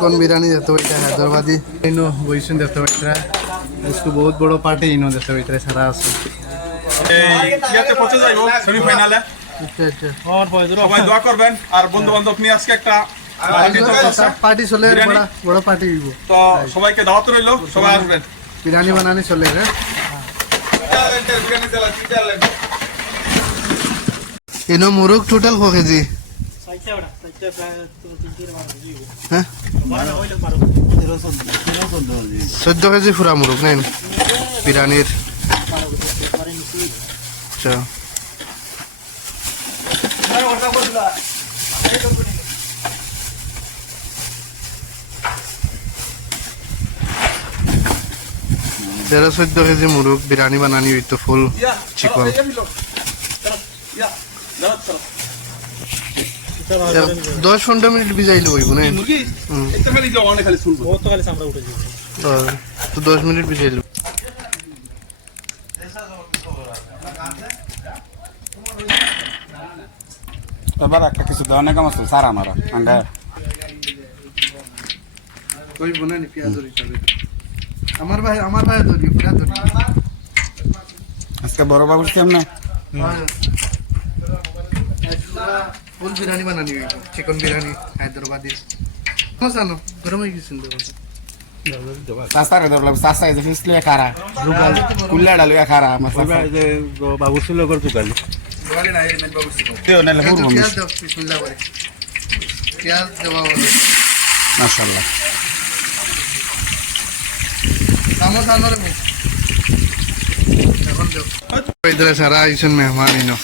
कौन बिरयानी देते बैठा हैदराबादी इनो वैसे देते बैठा इसको बहुत बड़ा पार्टी इनो देते बैठा सारा আছে ইয়াতে পৌঁছে যাইবো সেমিফাইনালে। আচ্ছা আচ্ছা সবাই দোয়া করবেন আর বন্ধু বান্ধব নিয়ে আজকে একটা पार्टी चले बड़ा बड़ा पार्टी দিব তো সবাইকে দাওয়াত রইলো, সবাই আসবেন। बिरयानी बनाने चले हैं इनो मुरुग टोटल हो केजी হ্যাঁ 14 কেজি পুরা মুরগ নেন বিরিয়ানির আচ্ছা तेरह 14 केजी मुर्ग बिरयानी बनानी हुई तो फुल चिकन 10-15 मिनट भिजाइले হইব না এটা খালি যাও অনেক খালি শুনবো বহুত খালি আমরা উঠে যাব তো 10 মিনিট भिजाइले এবার একটা কিছু দাও কাম আছে সারা মারা আঙ্গা कोई बना नहीं प्याज और चले আমার ভাই তো দি পুরা তো আজকে বড় বাবু কেমনে फुल बिरयानी बनानी हुई चिकन बिरयानी हैदराबादी मसानो गरम ही किसिम दे সাস্তারে ধরলাম সাস্তা এসে ফিসলিয়া খারা রুবাল কুল্লা ডালিয়া খারা মাসা যে বাবু ছিল কর তুকালি वाले ना में बाबू से তেও নেলে হুর মমি प्याज दो बिस्मिल्लाह करे प्याज दवा वाले মাশাআল্লাহ समोसा आनो रे এখন दो इधर सारा आइसन मेहमान इनो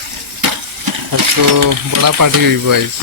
तो बड़ा पार्टी हुई गाइस